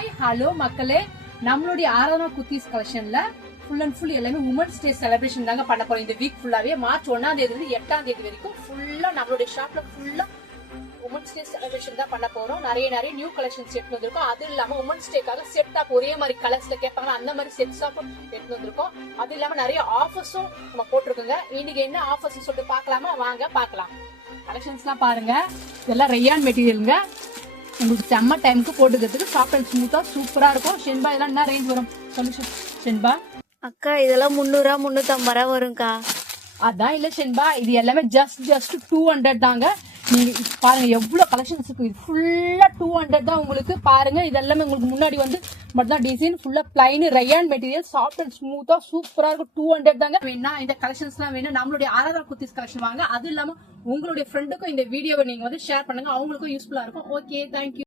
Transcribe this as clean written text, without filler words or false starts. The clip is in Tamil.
ஹாய் ஹலோ மக்களே, நம்மளுடைய ஆராதனா குர்த்திஸ் கலெக்ஷன்ல ஃபுல் அண்ட் ஃபுல் எல்லாமே உமன்ஸ் டே செலிப்ரேஷன் தாங்க பண்ண போறோம். இந்த வீக் ஃபுல்லாவே மார்ச் 1ஆம் தேதியில இருந்து 8ஆம் தேதி வரைக்கும் ஃபுல்லா நம்மளுடைய ஷாப்ல ஃபுல்லா உமன்ஸ் டே செலிப்ரேஷன் தான் பண்ண போறோம். நிறைய நியூ கலெக்ஷன்ஸ் எடுத்து வந்திருக்கோம். அது இல்லாம உமன்ஸ் டேக்காக செட் ஆப் ஒரே மாதிரி கலர்ஸ்ல கேட்பாங்க, அந்த மாதிரி செட்ஸ் ஆப் எடுத்து வந்திருக்கோம். அது இல்லாம நிறைய ஆஃபர்ஸும் நம்ம போட்டிருக்கோங்க. இன்னைக்கு என்ன ஆஃபர்ஸ் சொல்லிட்டு பார்க்கலாமா? வாங்க பார்க்கலாம். கலெக்ஷன்ஸ்லாம் பாருங்க. இதெல்லாம் ரயான் மெட்டீரியலுங்க. உங்களுக்கு செம்ம டைமுக்கு போட்டுக்கிறதுக்கு சாஃப்ட் அண்ட் ஸ்மூத்தா சூப்பரா இருக்கும். ஷென்பா இதெல்லாம் என்ன ரேஞ்ச் வரும் சொல்லு ஷென்பா? அக்கா இதெல்லாம் 300 350 வரும்க்கா. அதான் இல்ல ஷென்பா, இது எல்லாமே ஜஸ்ட் 200 தாங்க. நீங்க பாருங்க எவ்வளவு கலெக்ஷன்ஸ் இருக்கு. இது ஃபுல்லா 200 தான் உங்களுக்கு. பாருங்க இது எல்லாமே உங்களுக்கு முன்னாடி வந்து மட்டும் டிசைன் ஃபுல்லா plain rayon material soft and ஸ்மூத்தா சூப்பரா இருக்கும். 200 தாங்க. வேணா இந்த கலெக்ஷன்ஸ் எல்லாம் வேணும் நம்மளுடைய ஆராதனா குர்த்திஸ் கலெக்ஷன் வாங்க. அது இல்லாம உங்களுடைய ஃப்ரெண்டுக்கும் இந்த வீடியோவை நீங்க வந்து ஷேர் பண்ணுங்க, அவங்களுக்கும் யூஸ்ஃபுல்லா இருக்கும். Okay, thank you.